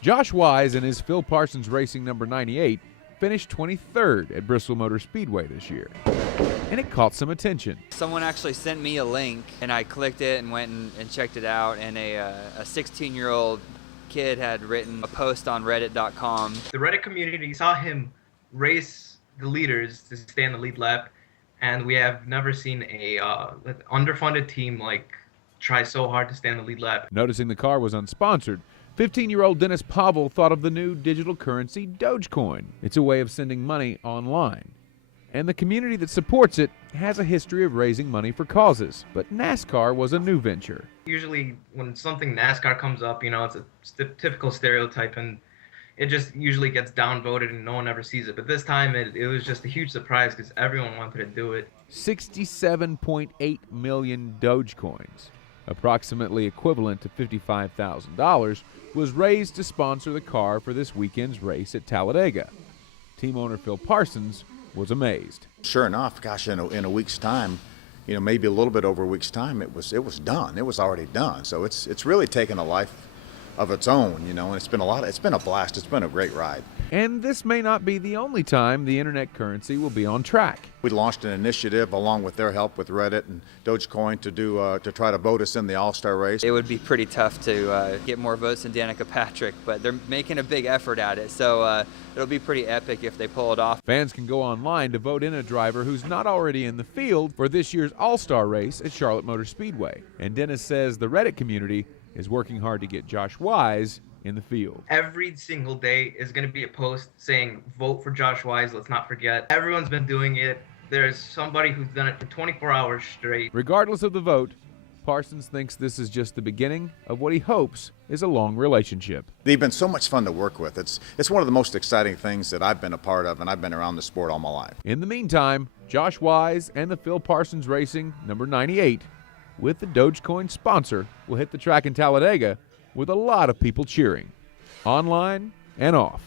Josh Wise and his Phil Parsons Racing number 98 finished 23rd at Bristol Motor Speedway this year, and it caught some attention. Someone actually sent me a link, and I clicked it and went and checked it out, and a 16-year-old kid had written a post on reddit.com. The Reddit community saw him race the leaders to stay in the lead lap, and we have never seen a underfunded team try so hard to stay in the lead lap. Noticing the car was unsponsored, 15-year-old Dennis Pavel thought of the new digital currency Dogecoin. It's a way of sending money online, and the community that supports it has a history of raising money for causes, but NASCAR was a new venture. Usually when something NASCAR comes up, it's a typical stereotype, and it just usually gets downvoted and no one ever sees it. But this time it was just a huge surprise because everyone wanted to do it. 67.8 million Dogecoins, approximately equivalent to $55,000, was raised to sponsor the car for this weekend's race at Talladega. Team owner Phil Parsons was amazed. Sure enough, gosh, in a week's time, maybe a little bit over a week's time, it was done. It was already done. So it's really taken a life of its own, and it's been a blast. It's been a great ride. And this may not be the only time the internet currency will be on track. We launched an initiative along with their help with Reddit and Dogecoin to try to vote us in the All-Star race. It would be pretty tough to get more votes than Danica Patrick, but they're making a big effort at it, so it'll be pretty epic if they pull it off. Fans can go online to vote in a driver who's not already in the field for this year's All-Star race at Charlotte Motor Speedway. And Dennis says the Reddit community is working hard to get Josh Wise in the field. Every single day is going to be a post saying, vote for Josh Wise, let's not forget. Everyone's been doing it. There's somebody who's done it for 24 hours straight. Regardless of the vote, Parsons thinks this is just the beginning of what he hopes is a long relationship. They've been so much fun to work with. It's one of the most exciting things that I've been a part of, and I've been around the sport all my life. In the meantime, Josh Wise and the Phil Parsons Racing number 98 with the Dogecoin sponsor will hit the track in Talladega with a lot of people cheering, online and off.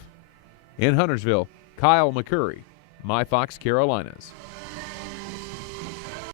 In Huntersville, Kyle McCurry, My Fox Carolinas.